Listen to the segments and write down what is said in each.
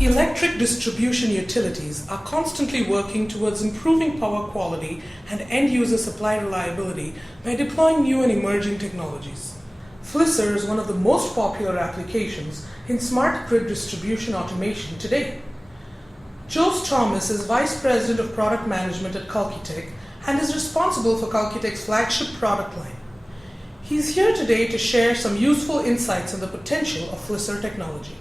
Electric distribution utilities are constantly working towards improving power quality and end-user supply reliability by deploying new and emerging technologies. FLISR is one of the most popular applications in smart grid distribution automation today. Jose Thomas is Vice President of Product Management at Kalkitech and is responsible for Kalkitech's flagship product line. He's here today to share some useful insights on the potential of FLISR technology.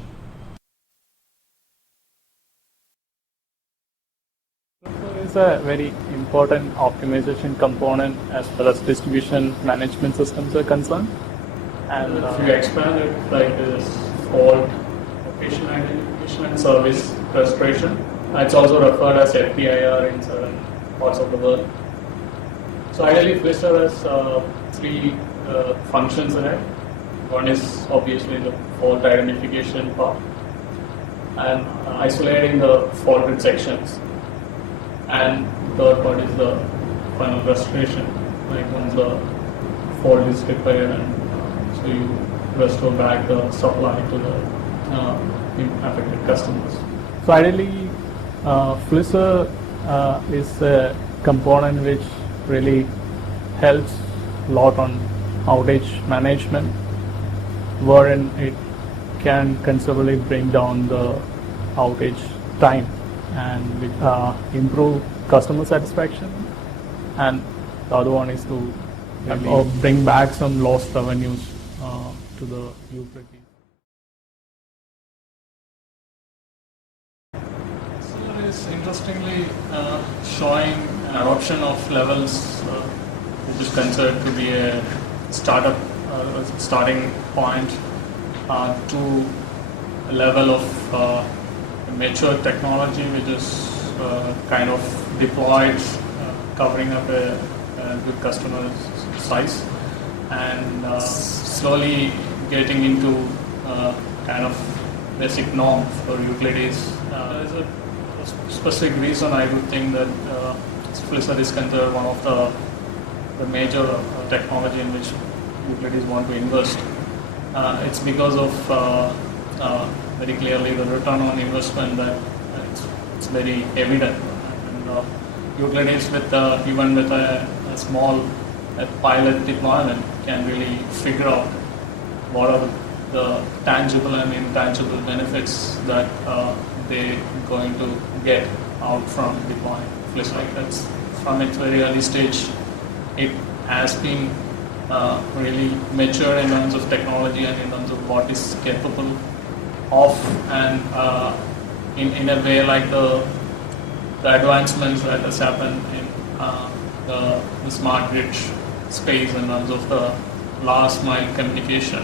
FLISR is a very important optimization component as far as distribution management systems are concerned. And if you expand it like this, fault, location identification and service restoration, it's also referred as FLISR in certain parts of the world. So ideally FLISR has three functions in it. One is obviously the fault identification part and isolating the faulted sections. And third part is the final restoration, like once the fault is repaired and so you restore back the supply to the affected customers. So ideally, FLISR is a component which really helps a lot on outage management, wherein it can considerably bring down the outage time and improve customer satisfaction. And the other one is to bring back some lost revenues to the utilities. FLISR is interestingly showing an adoption of levels which is considered to be a starting point to a level of mature technology which is kind of deployed, covering up a good customer size and slowly getting into kind of basic norm for utilities. There's a specific reason I would think that FLISR is considered one of the major technology in which utilities want to invest. It's because of very clearly the return on investment that it's very evident. And utilities with even with a small pilot deployment can really figure out what are the tangible and intangible benefits that they're going to get out from deploying FLISR. That's from its very early stage. It has been really mature in terms of technology and in terms of what is capable of, and in a way like the advancements that has happened in the smart grid space in terms of the last mile communication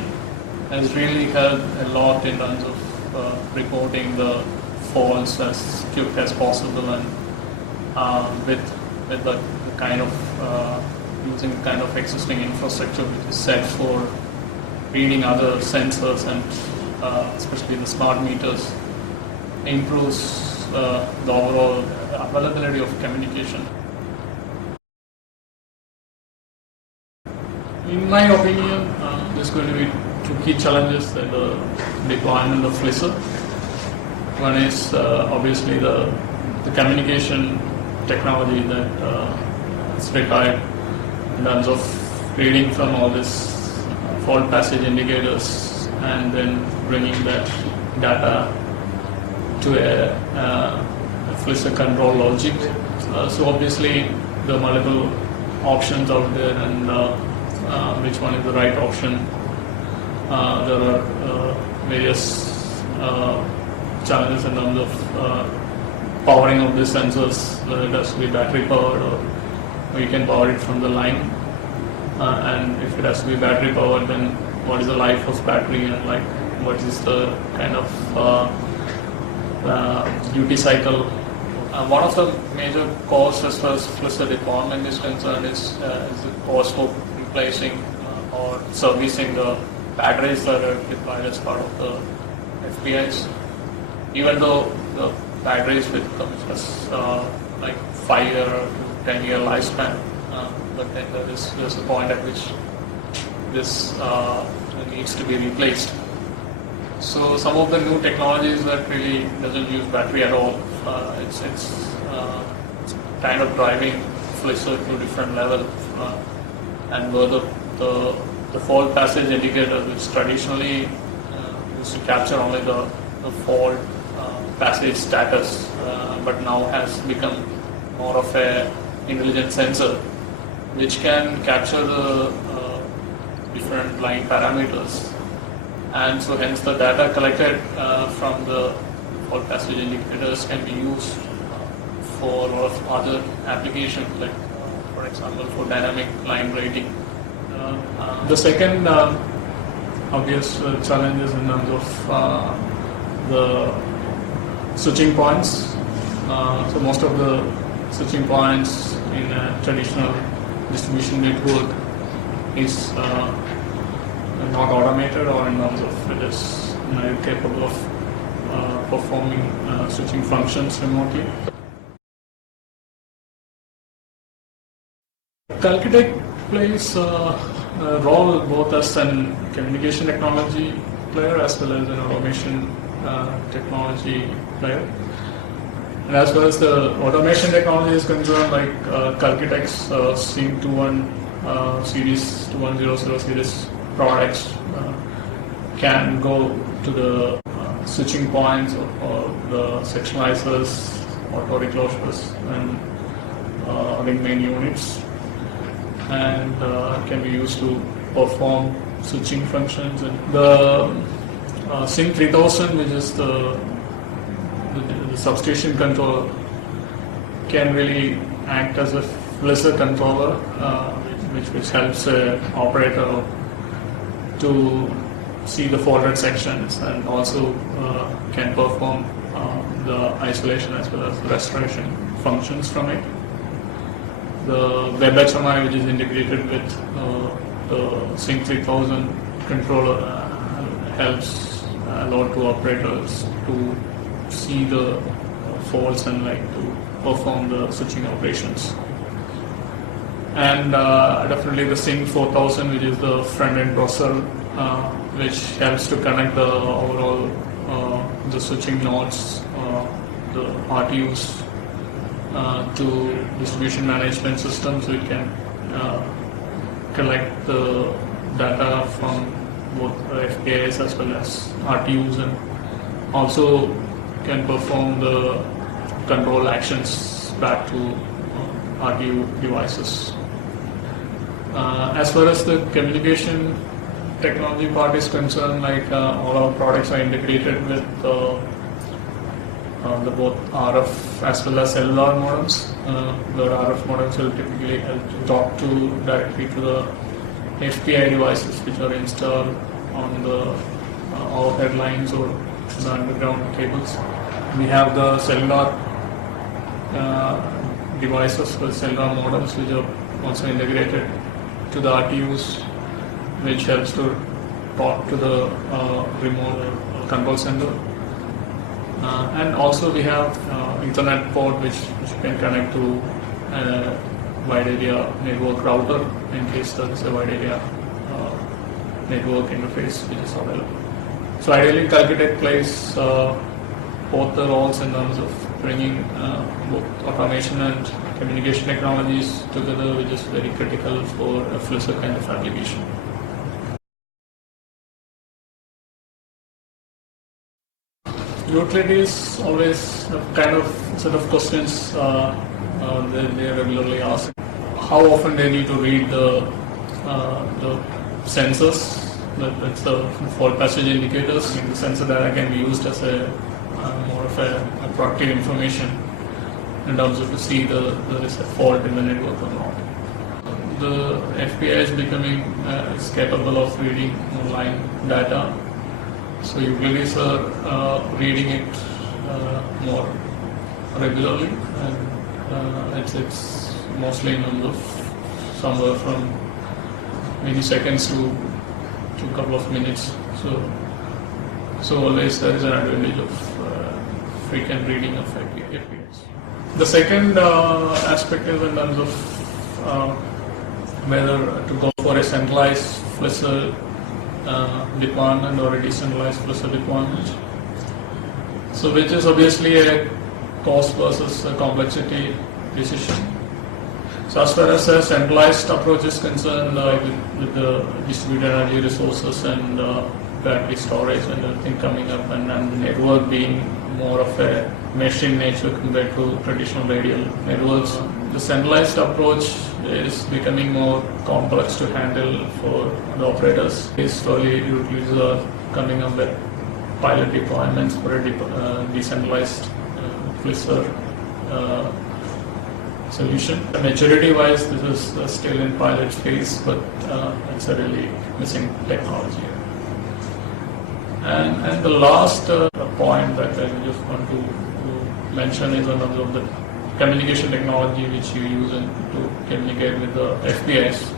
has really helped a lot in terms of reporting the faults as quick as possible and with the kind of using kind of existing infrastructure which is set for reading other sensors and especially the smart meters improves the overall availability of communication. In my opinion, there's going to be two key challenges in the deployment of FLISR. One is obviously the communication technology that is required in terms of reading from all this fault passage indicators and then bringing that data to a FLISR control logic. So obviously there are multiple options out there and which one is the right option. There are various challenges in terms of powering of the sensors, whether it has to be battery powered or you can power it from the line. And if it has to be battery powered, then what is the life of battery and like what is the kind of duty cycle. One of the major costs as far as FLISR deployment is concerned is the cost of replacing or servicing the batteries that are deployed as part of the FPIs. Even though the batteries with just like 5-year or 10-year lifespan, but then there's a point at which this needs to be replaced. So some of the new technologies that really doesn't use battery at all, it's kind of driving FLISR to a different level, and where the fault passage indicator, which traditionally used to capture only the fault passage status, but now has become more of a intelligent sensor which can capture the different line parameters, and so hence the data collected from the fault passage indicators can be used for a lot of other applications, like for example for dynamic line rating. The second obvious challenge is in terms of the switching points. So most of the switching points in a traditional distribution network is not automated, or in terms of it is capable of performing switching functions remotely. Kalkitech plays a role both as an communication technology player as well as an automation technology player. And as far as the automation technology is concerned, like Kalkitech's SYNC21 series, 2100 series products can go to the switching points or the sectionalizers, auto reclosures, and ring main units, and can be used to perform switching functions. And the SYNC3000, which is the substation controller, can really act as a FLISR controller, which helps an operator to see the faulted sections, and also can perform the isolation as well as restoration functions from it. The WebHMI, which is integrated with the SYNC3000 controller, helps a lot to operators to see the faults and like to perform the switching operations. And definitely the SYNC4000, which is the front-end processor, which helps to connect the overall the switching nodes, the RTUs, to distribution management systems, so it can collect the data from both FPIs as well as RTUs, and also can perform the control actions back to RTU devices. As far as the communication technology part is concerned, like all our products are integrated with the both RF as well as cellular modems. The RF modems will typically help to talk directly to the FPI devices which are installed on the overhead lines or the underground cables. We have the cellular devices with cellular modems which are also integrated to the RTUs, which helps to talk to the remote control center. And also we have Ethernet port which can connect to a wide area network router in case there is a wide area network interface which is available. So ideally Kalkitech plays both the roles in terms of bringing both automation and communication technologies together, which is very critical for a FLISR kind of application. Utilities always have kind of set of questions they regularly ask. How often they need to read the sensors, that's the fault passage indicators. The sensor data can be used as a more of a proactive information in terms of to see there is a fault in the network or not. The FPI is becoming is capable of reading online data. So utilities are reading it more regularly, and it's mostly in terms of somewhere from milliseconds to a couple of minutes. So always there is an advantage of frequent reading of FPIs. The second aspect is in terms of whether to go for a centralized FLISR deployment or a decentralized FLISR deployment. So which is obviously a cost versus a complexity decision. So as far as a centralized approach is concerned, with the distributed energy resources and battery storage and everything coming up, and the network being more of a mesh in nature compared to traditional radial networks, the centralized approach is becoming more complex to handle for the operators. Slowly utilities are coming up with pilot deployments for a decentralized FLISR solution. Maturity-wise, this is still in pilot phase, but it's a really missing technology. And the last point that I just want to mention is in terms of the communication technology which you use to communicate with the FPIs.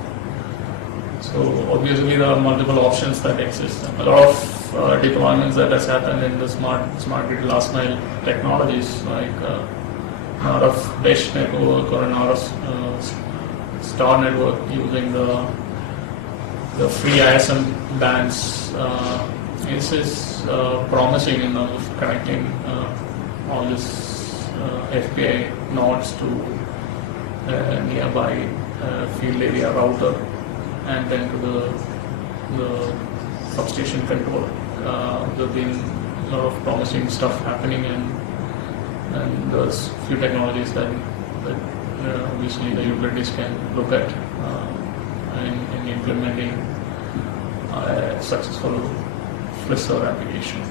So obviously there are multiple options that exist. A lot of deployments that has happened in the smart grid last mile technologies, like out of mesh network or an out of star network using the free ISM bands is promising in terms of connecting all these FPI nodes to nearby field area router and then to the substation controller. There have been a lot of promising stuff happening, and there's few technologies that obviously the utilities can look at in implementing a successful FLISR application.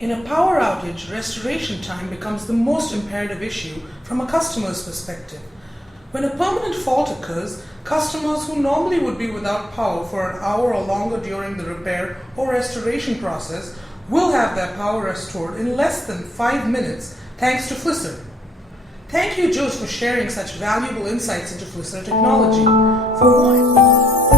In a power outage, restoration time becomes the most imperative issue from a customer's perspective. When a permanent fault occurs, customers who normally would be without power for an hour or longer during the repair or restoration process will have their power restored in less than 5 minutes thanks to FLISR. Thank you, Jules, for sharing such valuable insights into FLISR technology. For more